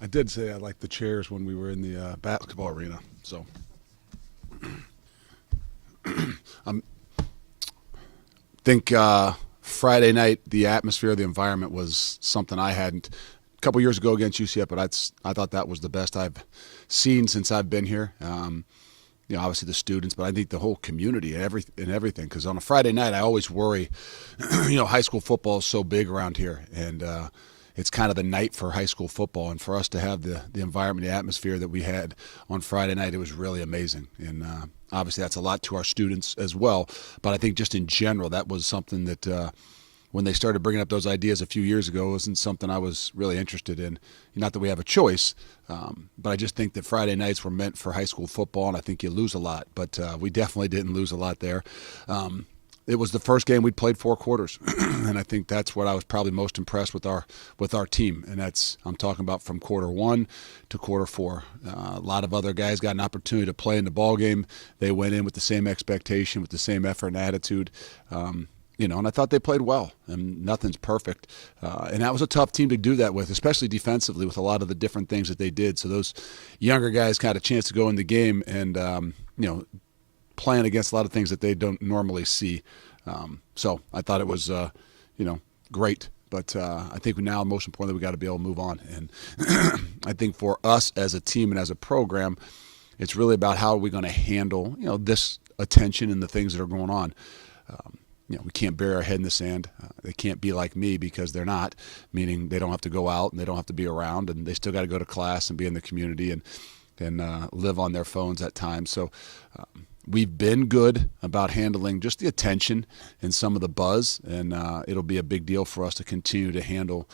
I did say I liked the chairs when we were in the basketball arena. So I think Friday night, the atmosphere, the environment was something I hadn't. A couple years ago against UCF, but I thought that was the best I've seen since I've been here. Obviously the students, but I think the whole community and everything. Because on a Friday night, I always worry. High school football is so big around here, and it's kind of the night for high school football. And for us to have the environment, the atmosphere that we had on Friday night, it was really amazing. And obviously that's a lot to our students as well. But I think just in general, that was something that when they started bringing up those ideas a few years ago, it wasn't something I was really interested in. Not that we have a choice, but I just think that Friday nights were meant for high school football, and I think you lose a lot. But we definitely didn't lose a lot there. It was the first game we'd played 4 quarters, and I think that's what I was probably most impressed with our team. And I'm talking about from quarter 1 to quarter 4. A lot of other guys got an opportunity to play in the ball game. They went in with the same expectation, with the same effort and attitude. And I thought they played well, and nothing's perfect. And that was a tough team to do that with, especially defensively, with a lot of the different things that they did. So those younger guys got a chance to go in the game and, playing against a lot of things that they don't normally see. So I thought it was, great. But I think now, most importantly, we got to be able to move on. And I think for us as a team and as a program, it's really about how are we going to handle, this attention and the things that are going on. We can't bury our head in the sand. They can't be like me because they're not, meaning they don't have to go out and they don't have to be around, and they still got to go to class and be in the community and live on their phones at times. So we've been good about handling just the attention and some of the buzz, and it'll be a big deal for us to continue to handle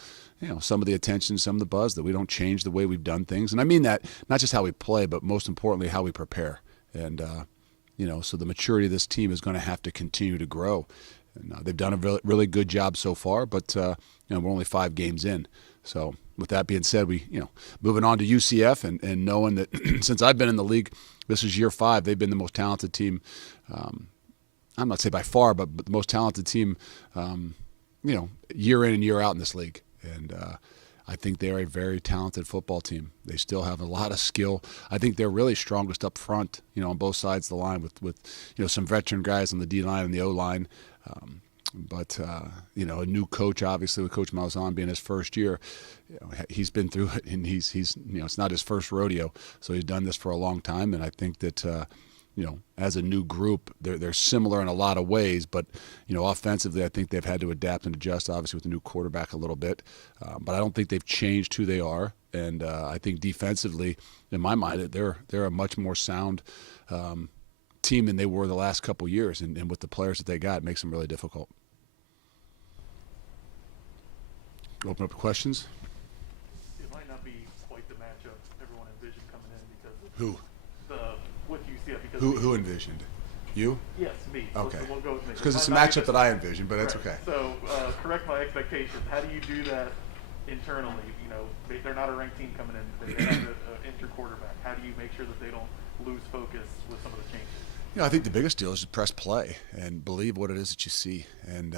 some of the attention, some of the buzz, that we don't change the way we've done things. And I mean that not just how we play, but most importantly how we prepare. And so the maturity of this team is going to have to continue to grow. And they've done a really, really good job so far, but we're only 5 games in. So with that being said, we moving on to UCF and knowing that since I've been in the league, this is year 5. They've been the most talented team. I'm not saying by far, but the most talented team. Year in and year out in this league. And I think they are a very talented football team. They still have a lot of skill. I think they're really strongest up front, on both sides of the line with some veteran guys on the D-line and the O-line. But a new coach, obviously, with Coach Malzahn being his first year, he's been through it, and he's it's not his first rodeo. So he's done this for a long time, and I think that as a new group, they're similar in a lot of ways, but offensively, I think they've had to adapt and adjust, obviously with the new quarterback a little bit. But I don't think they've changed who they are, and I think defensively, in my mind, they're a much more sound team than they were the last couple years, and with the players that they got, it makes them really difficult. Open up to questions. It might not be quite the matchup everyone envisioned coming in because of Who? with UCF. Because Who envisioned? You? Yes, me. Okay. So we'll go with me. Because it's a matchup that I envisioned, but that's okay. So correct my expectations. How do you do that internally? They're not a ranked team coming in. They have an injured quarterback. How do you make sure that they don't lose focus with some of the changes? I think the biggest deal is to press play and believe what it is that you see. And,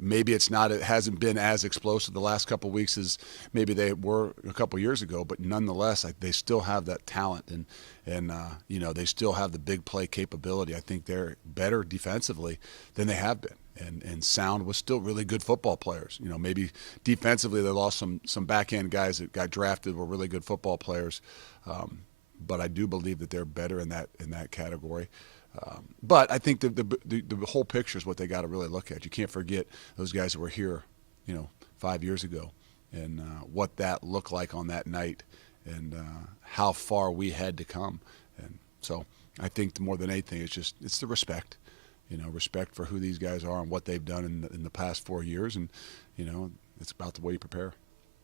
maybe it hasn't been as explosive the last couple of weeks as maybe they were a couple of years ago, but nonetheless, they still have that talent and they still have the big play capability. I think they're better defensively than they have been. And Sound was still really good football players. Maybe defensively they lost some back end guys that got drafted were really good football players. But I do believe that they're better in that category. But I think the whole picture is what they got to really look at. You can't forget those guys that were here, 5 years ago, and what that looked like on that night, and how far we had to come. And so I think more than anything, it's the respect, respect for who these guys are and what they've done in the past 4 years, and it's about the way you prepare.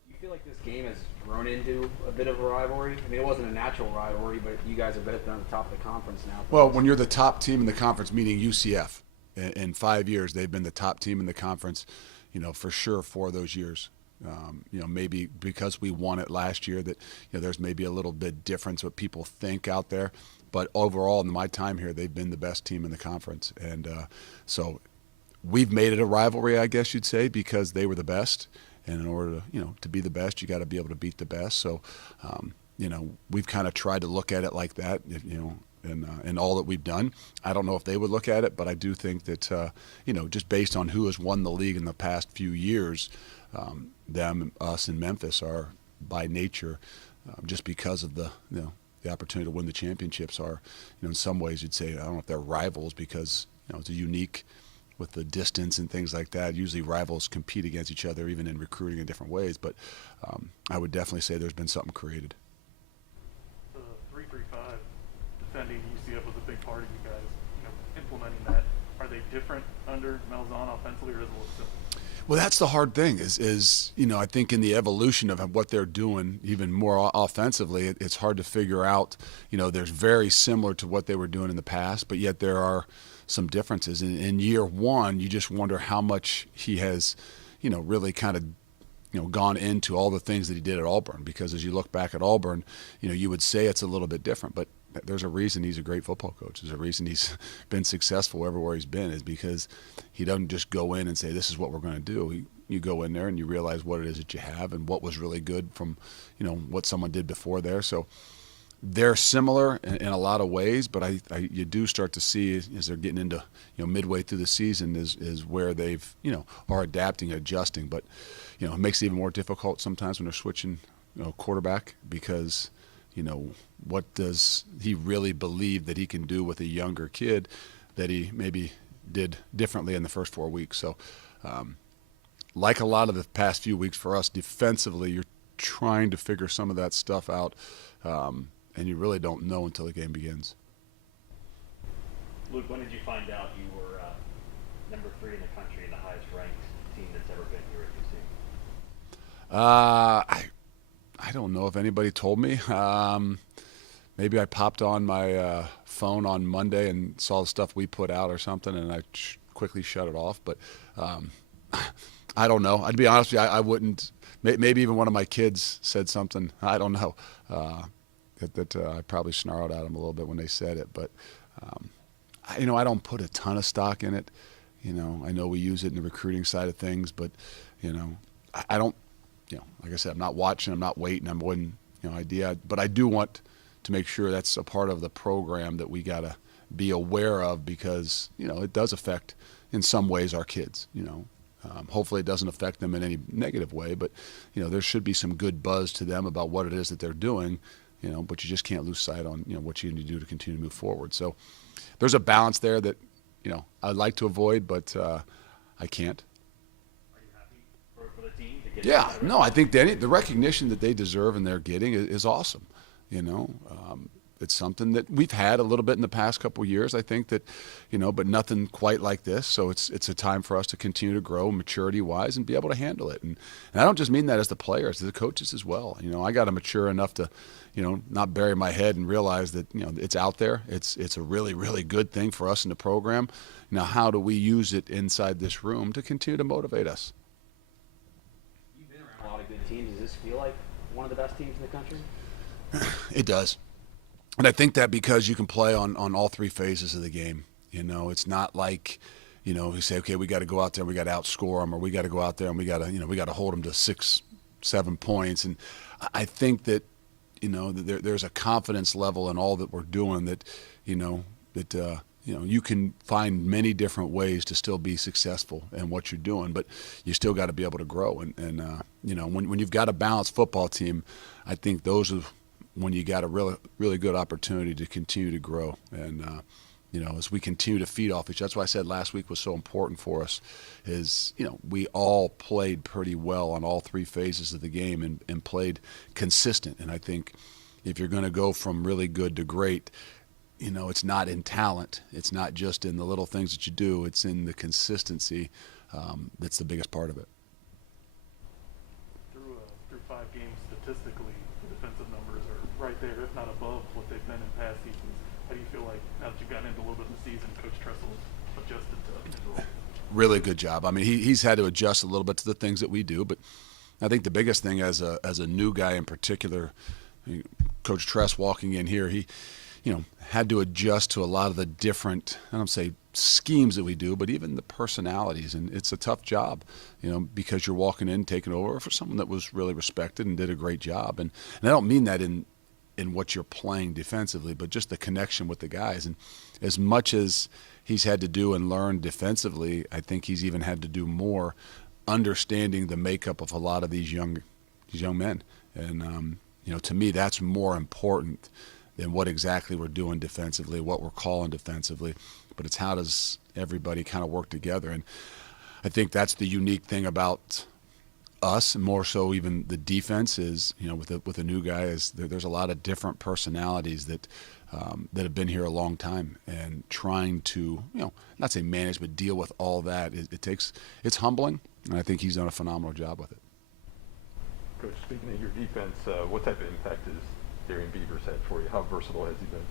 You feel like this game has grown into a bit of a rivalry? I mean, it wasn't a natural rivalry, but you guys are both on the top of the conference now. Well, when you're the top team in the conference, meaning UCF, in 5 years, they've been the top team in the conference, for sure for those years. Maybe because we won it last year that, there's maybe a little bit difference what people think out there. But overall, in my time here, they've been the best team in the conference. And so we've made it a rivalry, I guess you'd say, because they were the best. And in order to be the best, you got to be able to beat the best. So, we've kind of tried to look at it like that, and all that we've done. I don't know if they would look at it, but I do think that, just based on who has won the league in the past few years, us in Memphis are by nature, just because of the opportunity to win the championships are, in some ways you'd say, I don't know if they're rivals because, it's a unique with the distance and things like that. Usually rivals compete against each other, even in recruiting in different ways. But I would definitely say there's been something created. The 3-3-5 defending UCF was a big part of you guys, implementing that. Are they different under Malzahn offensively, or is it a little simple? Well, that's the hard thing is I think in the evolution of what they're doing, even more offensively, it's hard to figure out. There's very similar to what they were doing in the past, but yet there are some differences. In year one, you just wonder how much he has, really kind of, gone into all the things that he did at Auburn. Because as you look back at Auburn, you would say it's a little bit different, but there's a reason he's a great football coach. There's a reason he's been successful everywhere he's been, is because he doesn't just go in and say, this is what we're going to do. You go in there and you realize what it is that you have and what was really good from, what someone did before there. So they're similar in a lot of ways, but you do start to see as they're getting into, midway through the season is where they've, are adapting, adjusting. But, it makes it even more difficult sometimes when they're switching, quarterback, because, what does he really believe that he can do with a younger kid that he maybe did differently in the first 4 weeks. So like a lot of the past few weeks for us defensively, you're trying to figure some of that stuff out, and you really don't know until the game begins. Luke, when did you find out you were number 3 in the country and the highest ranked team that's ever been here at UC? I don't know if anybody told me. Maybe I popped on my phone on Monday and saw the stuff we put out or something, and I quickly shut it off. But I don't know. I'd be honest with you, I wouldn't. Maybe even one of my kids said something. I don't know. That I probably snarled at them a little bit when they said it. But, I don't put a ton of stock in it. I know we use it in the recruiting side of things, but, I don't, like I said, I'm not watching, I'm not waiting, I'm waiting, idea. But I do want to make sure that's a part of the program that we got to be aware of, because, it does affect in some ways our kids, hopefully it doesn't affect them in any negative way, but, there should be some good buzz to them about what it is that they're doing, but you just can't lose sight on, what you need to do to continue to move forward. So there's a balance there that, I'd like to avoid, but I can't. Are you happy for the team to get? Yeah, no, I think the recognition that they deserve and they're getting is awesome. It's something that we've had a little bit in the past couple of years. I think that, but nothing quite like this. So it's a time for us to continue to grow maturity-wise and be able to handle it. And I don't just mean that as the players, as the coaches as well. I got to mature enough to, not bury my head and realize that, it's out there. It's a really, really good thing for us in the program. Now, how do we use it inside this room to continue to motivate us? You've been around a lot of good teams. Does this feel like one of the best teams in the country? It does. And I think that because you can play on all 3 phases of the game. It's not like, we say, okay, we got to go out there and we got to outscore them, or we got to go out there and we got to, we got to hold them to 6-7 points. And I think that, that there's a confidence level in all that we're doing that, you can find many different ways to still be successful in what you're doing, but you still got to be able to grow. And when you've got a balanced football team, I think those are when you got a really, really good opportunity to continue to grow. And, as we continue to feed off each other, that's why I said last week was so important for us is, we all played pretty well on all 3 phases of the game and played consistent. And I think if you're going to go from really good to great, it's not in talent. It's not just in the little things that you do. It's in the consistency that's the biggest part of it. Through 5 games, statistically, the defensive numbers are right there, if not above what they've been in past seasons. How do you feel like, now that you've gotten into a little bit of the season, Coach Tressel's adjusted to his role? Really good job. I mean, he's had to adjust a little bit to the things that we do, but I think the biggest thing as a new guy in particular, Coach Tress walking in here, he, had to adjust to a lot of the different, I don't say schemes that we do, but even the personalities. And it's a tough job, because you're walking in, taking over for someone that was really respected and did a great job. And I don't mean that in what you're playing defensively, but just the connection with the guys. And as much as he's had to do and learn defensively, I think he's even had to do more understanding the makeup of a lot of these young men. And, to me, that's more important than what exactly we're doing defensively, what we're calling defensively. But it's how does everybody kind of work together. And I think that's the unique thing about us, and more so even the defense is, with a new guy, is there's a lot of different personalities that have been here a long time, and trying to, not say manage, but deal with all that. It's humbling, and I think he's done a phenomenal job with it. Coach, speaking of your defense, what type of impact has Darian Beavers had for you? How versatile has he been?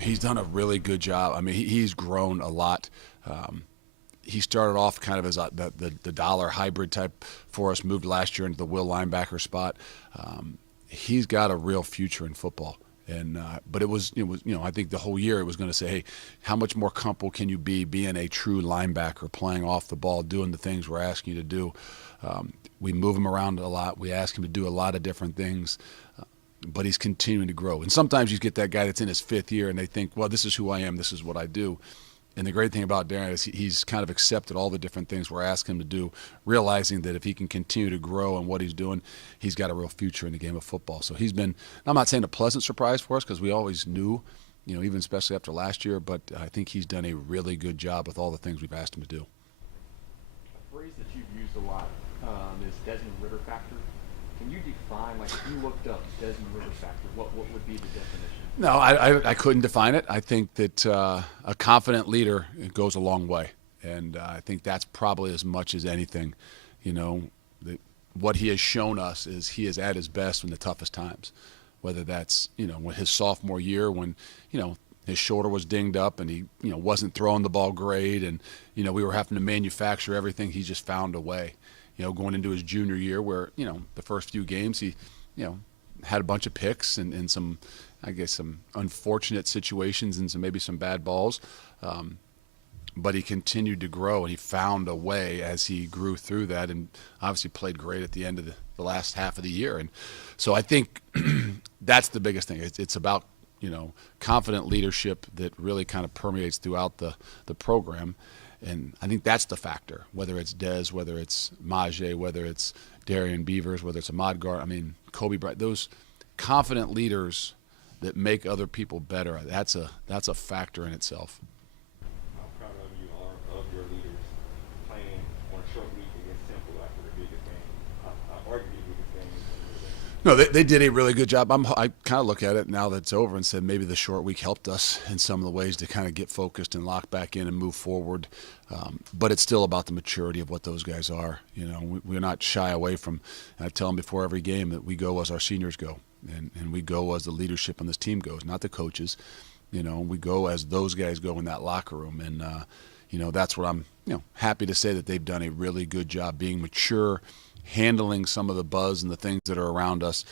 He's done a really good job. I mean, he's grown a lot. He started off kind of as the dollar hybrid type for us, moved last year into the will linebacker spot. He's got a real future in football. And but it was I think the whole year it was going to say, hey, how much more comfortable can you be being a true linebacker, playing off the ball, doing the things we're asking you to do. We move him around a lot. We ask him to do a lot of different things. But he's continuing to grow. And sometimes you get that guy that's in his 5th year and they think, well, this is who I am, this is what I do. And the great thing about Darren is he's kind of accepted all the different things we're asking him to do, realizing that if he can continue to grow in what he's doing, he's got a real future in the game of football. So he's been, I'm not saying a pleasant surprise for us, because we always knew, even especially after last year, but I think he's done a really good job with all the things we've asked him to do. A phrase that you've used a lot is Desmond Ritter factor. Can you define, if you looked up Desmond Ritter factor, what would be the definition? No, I couldn't define it. I think that a confident leader goes a long way. And I think that's probably as much as anything, what he has shown us is he is at his best in the toughest times, whether that's, his sophomore year when, his shoulder was dinged up and he, wasn't throwing the ball great, and, we were having to manufacture everything. He just found a way. Going into his junior year where, the first few games he, had a bunch of picks and some, I guess, some unfortunate situations and maybe some bad balls. But he continued to grow, and he found a way as he grew through that, and obviously played great at the end of the last half of the year. And so I think that's the biggest thing. It's about, confident leadership that really kind of permeates throughout the program. And I think that's the factor, whether it's Dez, whether it's Maje, whether it's Darian Beavers, whether it's Ahmad Gar, Kobe Bryant, those confident leaders that make other people better, that's a factor in itself. How proud of you are of your leaders playing on a short week against Temple after the biggest game, arguably the biggest game. No, they did a really good job. I kind of look at it now that it's over and said maybe the short week helped us in some of the ways to kind of get focused and lock back in and move forward. But it's still about the maturity of what those guys are. We're not shy away from, I tell them before every game that we go as our seniors go. And we go as the leadership on this team goes, not the coaches. We go as those guys go in that locker room. And, that's what I'm happy to say, that they've done a really good job being mature, handling some of the buzz and the things that are around us,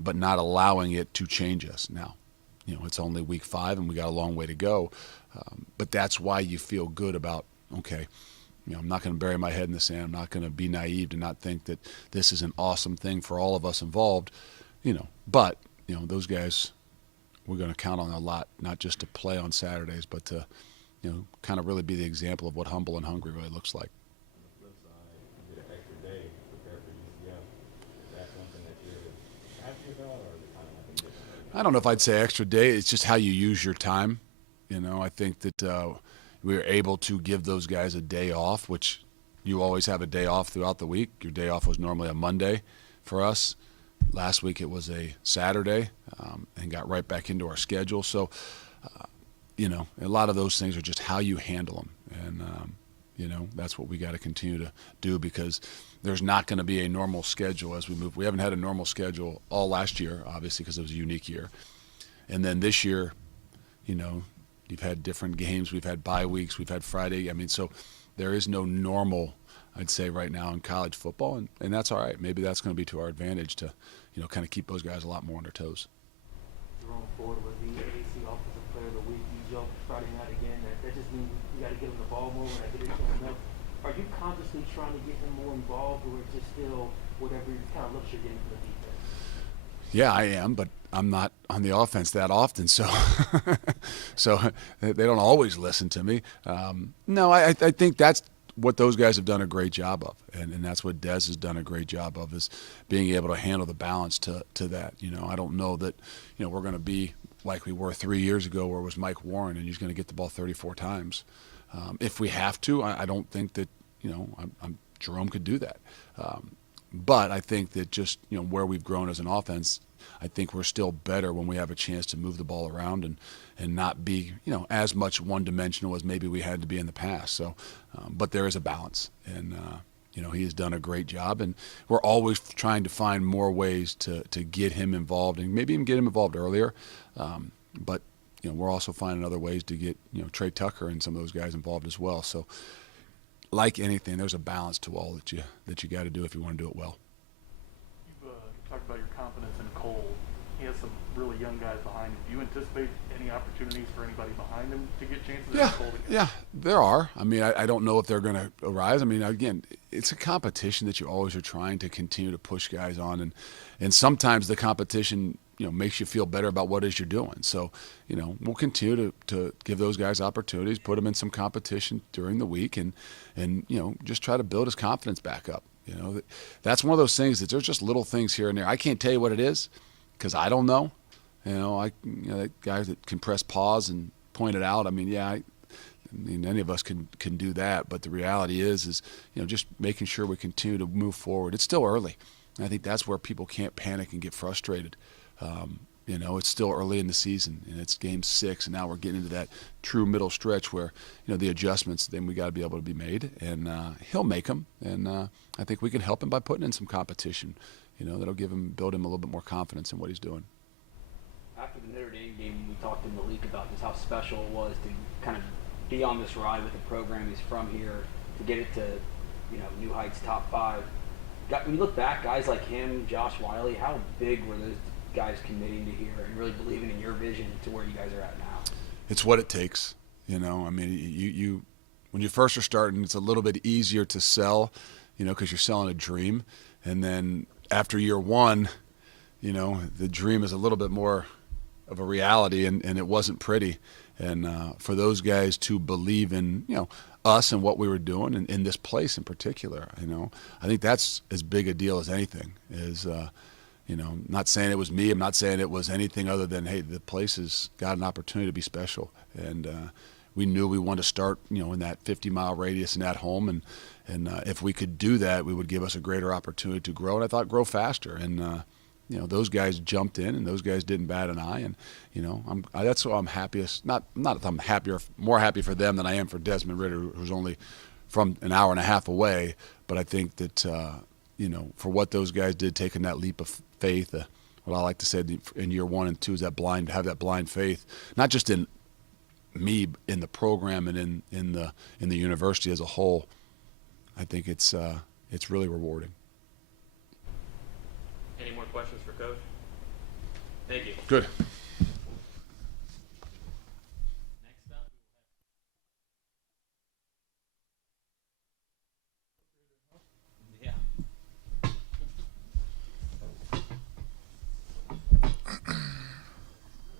but not allowing it to change us. Now, it's only week 5 and we got a long way to go. But that's why you feel good about, okay, I'm not going to bury my head in the sand. I'm not going to be naive to not think that this is an awesome thing for all of us involved. But those guys, we're going to count on a lot, not just to play on Saturdays, but to, kind of really be the example of what humble and hungry really looks like. On the flip side, you get an extra day to prepare for UCF. Is that something that you're happy about, or is it kind of like a different? I don't know if I'd say extra day. It's just how you use your time. I think that we were able to give those guys a day off, which you always have a day off throughout the week. Your day off was normally a Monday for us. Last week it was a Saturday, and got right back into our schedule. So, a lot of those things are just how you handle them. And, that's what we got to continue to do, because there's not going to be a normal schedule as we move. We haven't had a normal schedule all last year, obviously, because it was a unique year. And then this year, you've had different games. We've had bye weeks. We've had Friday. So there is no normal, I'd say, right now in college football, and that's all right. Maybe that's going to be to our advantage to, kind of keep those guys a lot more on their toes. Jerome Ford was the AC Offensive Player of the Week. You joked Friday night again that just means you got to get him the ball more when I get it coming up. Are you consciously trying to get him more involved, or is it just still whatever kind of looks you're getting from the defense? Yeah, I am, but I'm not on the offense that often, so so they don't always listen to me. No, I think that's what those guys have done a great job of, and that's what Des has done a great job of, is being able to handle the balance to that. I don't know that we're going to be like we were 3 years ago, where it was Mike Warren and he's going to get the ball 34 times. If we have to, I don't think that Jerome could do that. But I think that just where we've grown as an offense, I think we're still better when we have a chance to move the ball around and not be as much one-dimensional as maybe we had to be in the past. So, but there is a balance, and he has done a great job, and we're always trying to find more ways to get him involved, and maybe even get him involved earlier. But we're also finding other ways to get Trey Tucker and some of those guys involved as well. So, like anything, there's a balance to all that you got to do if you want to do it well. You've talked about your confidence in Cole. He has some really young guys behind him. Do you anticipate any opportunities for anybody behind him to get chances? Yeah, yeah, there are. I mean, I don't know if they're going to arise. I mean, again, it's a competition that you always are trying to continue to push guys on, and sometimes the competition makes you feel better about what it is you're doing. So, we'll continue to give those guys opportunities, put them in some competition during the week, and just try to build his confidence back up. That's one of those things that there's just little things here and there. I can't tell you what it is because I don't know. Guys that can press pause and point it out. I mean, any of us can do that. But the reality is just making sure we continue to move forward. It's still early. And I think that's where people can't panic and get frustrated. It's still early in the season, and it's game 6, and now we're getting into that true middle stretch where, the adjustments then we got to be able to be made, and he'll make them, and I think we can help him by putting in some competition, that'll build him a little bit more confidence in what he's doing. After the Notre Dame game, we talked in the league about just how special it was to kind of be on this ride with the program. He's from here, to get it to, new heights, top 5. When you look back, guys like him, Josh Wiley, how big were those guys committing to here and really believing in your vision to where you guys are at now? It's what it takes. I mean, you when you first are starting, it's a little bit easier to sell, because you're selling a dream. And then after year 1, the dream is a little bit more of a reality, and it wasn't pretty. And for those guys to believe in, us and what we were doing, and in this place in particular, I think that's as big a deal as anything. I'm not saying it was me. I'm not saying it was anything other than, hey, the place has got an opportunity to be special. And we knew we wanted to start, in that 50-mile radius and at home. And if we could do that, we would give us a greater opportunity to grow. And I thought grow faster. And, those guys jumped in, and those guys didn't bat an eye. And, that's why I'm happiest. Not that I'm more happy for them than I am for Desmond Ritter, who's only from an hour and a half away. But I think that, for what those guys did, taking that leap of faith, what I like to say in year 1 and 2 is have that blind faith, not just in me, in the program and in the university as a whole. I think it's really rewarding. Any more questions for Coach? Thank you. Good.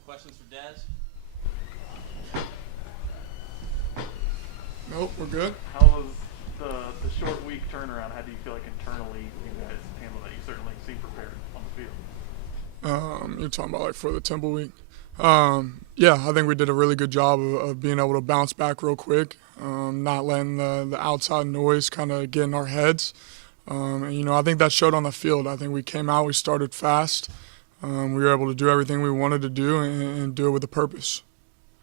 Questions for Des? Nope, we're good. How was the short week turnaround? How do you feel like internally you guys handle that? You certainly seem prepared on the field. You're talking about like for the Temple week. Yeah, I think we did a really good job of being able to bounce back real quick, not letting the outside noise kind of get in our heads. And, I think that showed on the field. I think we came out, we started fast. We were able to do everything we wanted to do and do it with a purpose.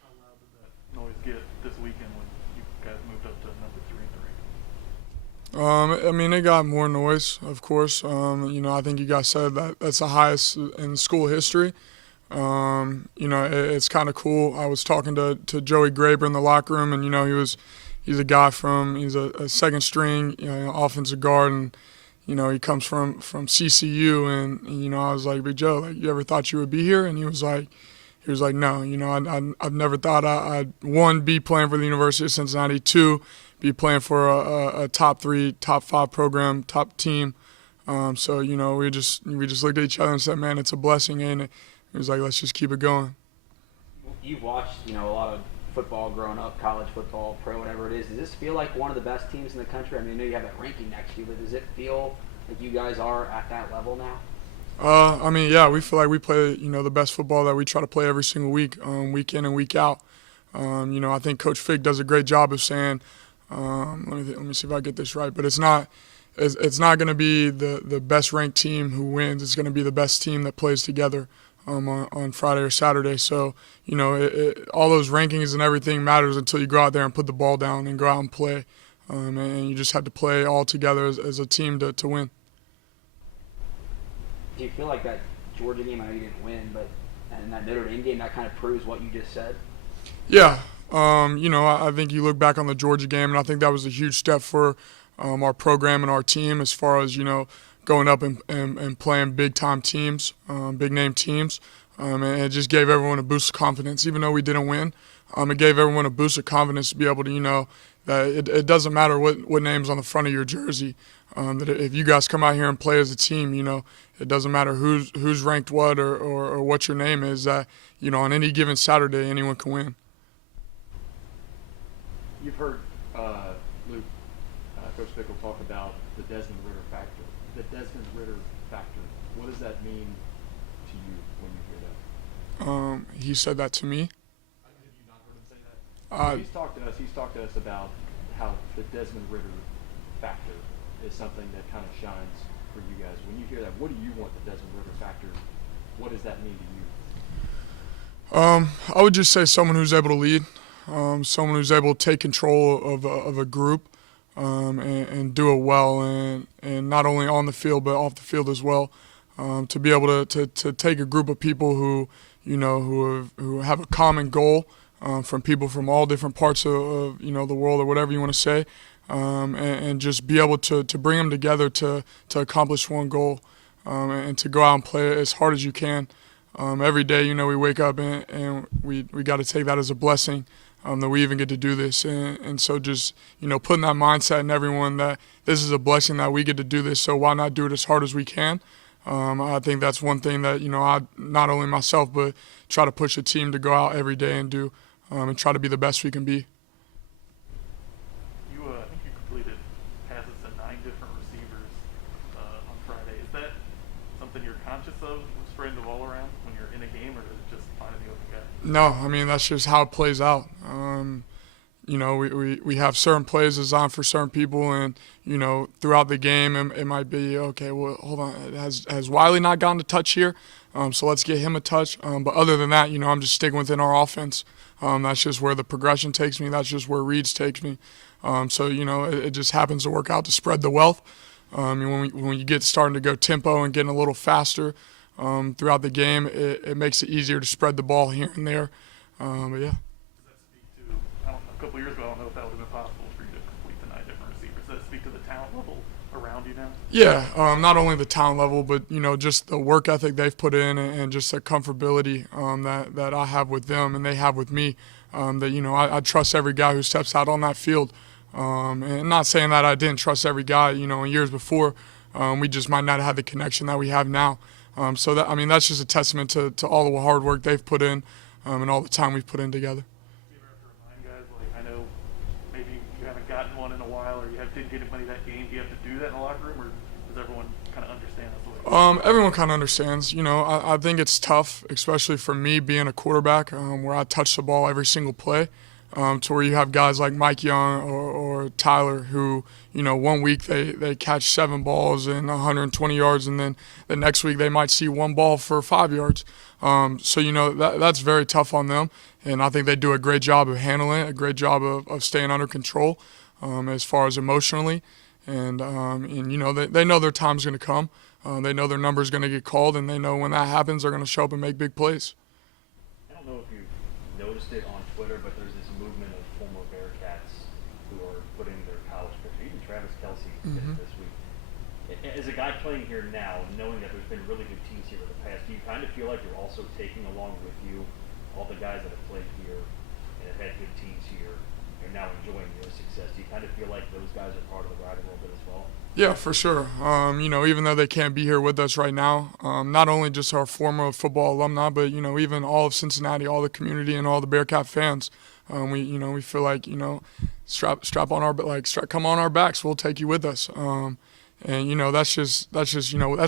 How loud did that noise get this weekend when you guys moved up to number 3 in the ranks? I mean, it got more noise, of course. I think you guys said that's the highest in school history. It's kind of cool. I was talking to Joey Graber in the locker room, and, he's a guy he's a second string, offensive guard, and, he comes from CCU, and I was like, Big Joe, like, you ever thought you would be here? And he was like, he was like, no, I've never thought I'd, one, be playing for the University of Cincinnati, two, be playing for a top 3, top 5 program, top team. So, we just looked at each other and said, man, it's a blessing, ain't it? He was like, let's just keep it going. You've watched, a lot of football growing up, college football, pro, whatever it is. Does this feel like one of the best teams in the country? I mean, I know you have that ranking next to you, but does it feel like you guys are at that level now? Yeah, we feel like we play, the best football that we try to play every single week, week in and week out. I think Coach Fick does a great job of saying, let me see if I get this right, but it's not going to be the best ranked team who wins. It's going to be the best team that plays together on Friday or Saturday. So, all those rankings and everything matters until you go out there and put the ball down and go out and play. And you just have to play all together as a team to win. Do you feel like that Georgia game, I know you didn't win, but and that Notre Dame game, that kind of proves what you just said? Yeah. I think you look back on the Georgia game, and I think that was a huge step for our program and our team as far as, going up and playing big-time teams, big-name teams. And it just gave everyone a boost of confidence. Even though we didn't win, it gave everyone a boost of confidence to be able to, that it doesn't matter what name's on the front of your jersey. That if you guys come out here and play as a team, it doesn't matter who's ranked what or what your name is, that, on any given Saturday, anyone can win. You've heard Luke, Coach Fickell talk about the Desmond Ritter factor. The Desmond Ritter factor. What does that mean to you when you hear that? He said that to me. Have you not heard him say that? He's talked to us about how the Desmond Ritter factor is something that kind of shines for you guys. When you hear that, what do you want the Desmond Ritter factor? What does that mean to you? I would just say someone who's able to lead, someone who's able to take control of a group and do it well, and not only on the field but off the field as well. To be able to take a group of people who who have a common goal, from people from all different parts of the world or whatever you want to say, and just be able to bring them together to accomplish one goal, and to go out and play as hard as you can. Every day, we wake up and we got to take that as a blessing, that we even get to do this. And so just, putting that mindset in everyone that this is a blessing that we get to do this, so why not do it as hard as we can? I think that's one thing that, I, not only myself, but try to push the team to go out every day and do, and try to be the best we can be. I think you completed passes to 9 different receivers on Friday. Is that something you're conscious of, spreading the ball around when you're in a game, or is it just finding the open guy? No, that's just how it plays out. We have certain plays designed for certain people, and, throughout the game, it might be, okay, well, hold on, has Wiley not gotten a touch here? So let's get him a touch. But other than that, I'm just sticking within our offense. That's just where the progression takes me. That's just where reads takes me. So, it just happens to work out to spread the wealth. When you get starting to go tempo and getting a little faster throughout the game, it makes it easier to spread the ball here and there. But, yeah. Does that speak to, a couple of years ago, I don't know if that would have been possible for you to complete the 9 different receivers. Does that speak to the talent level around you now? Yeah, not only the talent level, but, just the work ethic they've put in, and just the comfortability that I have with them and they have with me. That, I trust every guy who steps out on that field. And not saying that I didn't trust every guy, in years before. We just might not have the connection that we have now. So that's just a testament to all the hard work they've put in, and all the time we've put in together. Do you ever have to remind guys, I know maybe you haven't gotten one in a while, or you didn't get anybody that game. Do you have to do that in the locker room, or does everyone kind of understand that's the way? Everyone kind of understands. I think it's tough, especially for me being a quarterback, where I touch the ball every single play, to where you have guys like Mike Young or Tyler who, 1 week they catch 7 balls and 120 yards, and then the next week they might see 1 ball for 5 yards. So, that's very tough on them, and I think they do a great job of handling it, a great job of staying under control as far as emotionally. And they know their time's going to come. They know their number's going to get called, and they know when that happens, they're going to show up and make big plays. I don't know if you've noticed it on Twitter, but there's this movement of former Bearcats who are putting their college picture. Even Travis Kelce did it this week. As a guy playing here now, knowing that there's been really good teams here in the past, do you kind of feel like you're also taking along with you all the guys that have played here and have had good teams here are now enjoying your success. Do you kind of feel like those guys are part of the ride a little bit as well? Yeah, for sure. Even though they can't be here with us right now, not only just our former football alumni, but even all of Cincinnati, all the community, and all the Bearcat fans, we feel like strap on our come on our backs, we'll take you with us. That's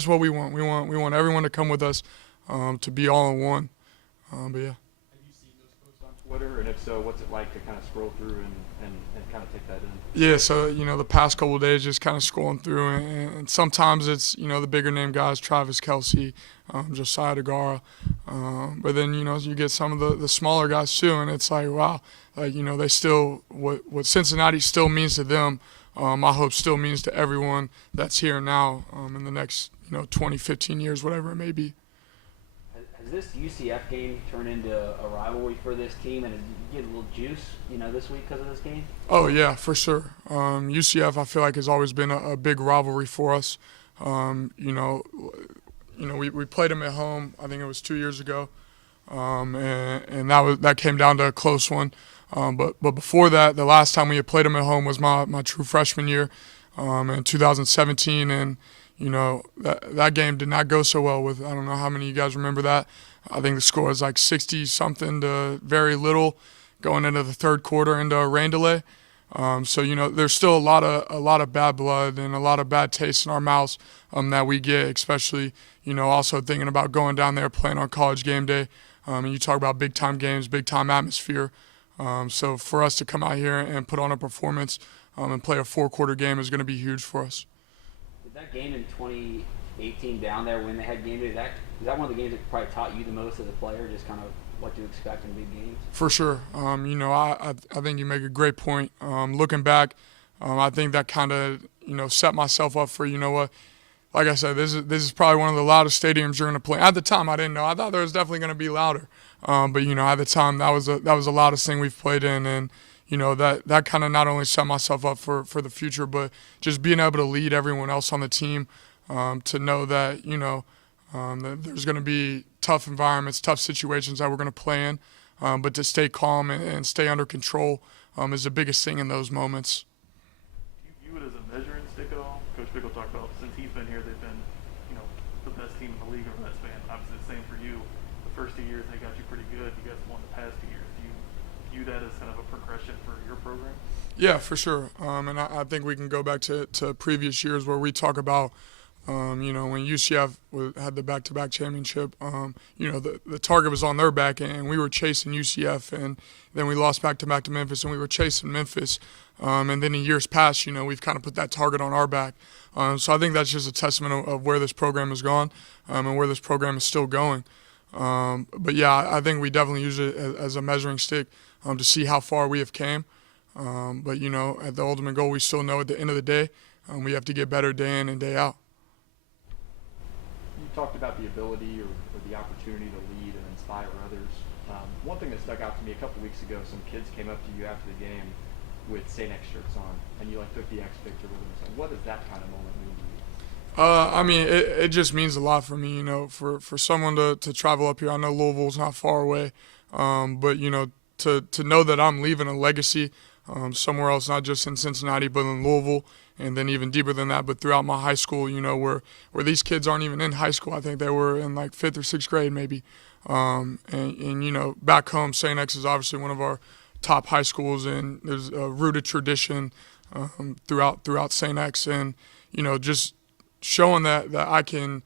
what we want. We want everyone to come with us, to be all in one. But yeah. Have you seen those posts on Twitter? And if so, what's it like to kind of scroll through and kind of take that in? Yeah, so, the past couple of days just kind of scrolling through, and sometimes it's, the bigger name guys, Travis Kelce, Josiah DeGara, but then, you get some of the smaller guys too, and it's like, wow, they still, what Cincinnati still means to them, I hope still means to everyone that's here now in the next, 20, 15 years, whatever it may be. Has this UCF game turned into a rivalry for this team, and did you get a little juice, this week because of this game? Oh yeah, for sure. UCF, I feel like, has always been a big rivalry for us. We played them at home. I think it was 2 years ago, and that came down to a close one. But before that, the last time we had played them at home was my true freshman year, in 2017, and that game did not go so well. With, I don't know how many of you guys remember that. I think the score was like 60-something to very little going into the third quarter into a rain delay. So there's still a lot of bad blood and a lot of bad taste in our mouths that we get, especially also thinking about going down there playing on College game day. And you talk about big time games, big time atmosphere. So for us to come out here and put on a performance and play a 4-quarter game is going to be huge for us. Did that game in 2018 down there when they had game day, is that one of the games that probably taught you the most as a player, just kind of what to expect in big games? For sure. I think you make a great point. Looking back, I think that kind of, set myself up for, like I said, this is probably one of the loudest stadiums you're going to play. At the time, I didn't know. I thought there was definitely going to be louder. But at the time, that was the loudest thing we've played in, and that kind of not only set myself up for the future, but just being able to lead everyone else on the team, to know that that there's going to be tough environments, tough situations that we're going to play in, but to stay calm and stay under control is the biggest thing in those moments. Do you view it as a measuring stick at all? Coach Fickell talked about since he's been here, they've been the best team in the league over that span. Obviously, the same for you. The first 2 years they got you pretty good. You guys won the past 2 years. Do you view that as kind of a progression for your program? Yeah, for sure. And I think we can go back to previous years where we talk about, when UCF had the back-to-back championship, the target was on their back, and we were chasing UCF, and then we lost back-to-back to Memphis, and we were chasing Memphis. And then in years past, we've kind of put that target on our back. So I think that's just a testament of where this program has gone, and where this program is still going. But yeah, I think we definitely use it as a measuring stick to see how far we have came. But at the ultimate goal, we still know at the end of the day, we have to get better day in and day out. You talked about the ability or the opportunity to lead and inspire others. One thing that stuck out to me a couple weeks ago, some kids came up to you after the game with St. X shirts on, and you took the X picture with them. So what does that kind of moment mean to you? It just means a lot for me, for someone to travel up here. I know Louisville's not far away, but to know that I'm leaving a legacy somewhere else, not just in Cincinnati, but in Louisville, and then even deeper than that, but throughout my high school, where these kids aren't even in high school. I think they were in like 5th or 6th grade maybe. And back home, St. X is obviously one of our top high schools, and there's a rooted tradition throughout St. X, and just showing that I can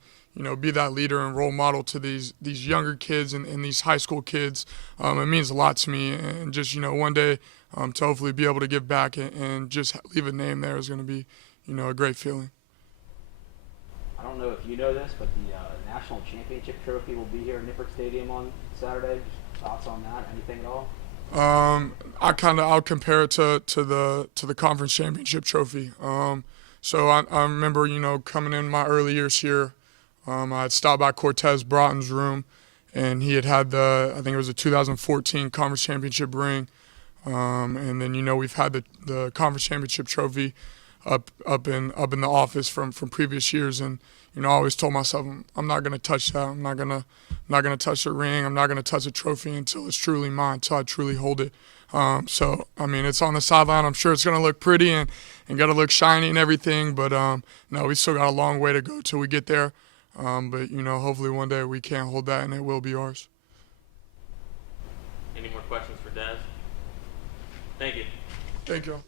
be that leader and role model to these younger kids and these high school kids. It means a lot to me, and just one day to hopefully be able to give back and just leave a name there is going to be a great feeling. I don't know if you know this, but the national championship trophy will be here at Nippert Stadium on Saturday. Just thoughts on that? Anything at all? I'll compare it to the conference championship trophy. So I remember coming in my early years here, I had stopped by Cortez Broughton's room, and he had I think it was a 2014 conference championship ring, and then we've had the conference championship trophy up in the office from previous years, and I always told myself I'm not going to touch that. I'm not going to touch the ring. I'm not going to touch a trophy until it's truly mine, until I truly hold it. So, I mean, it's on the sideline. I'm sure it's going to look pretty and going to look shiny and everything. But, no, we still got a long way to go till we get there. But, hopefully one day we can hold that and it will be ours. Any more questions for Des? Thank you. Thank you.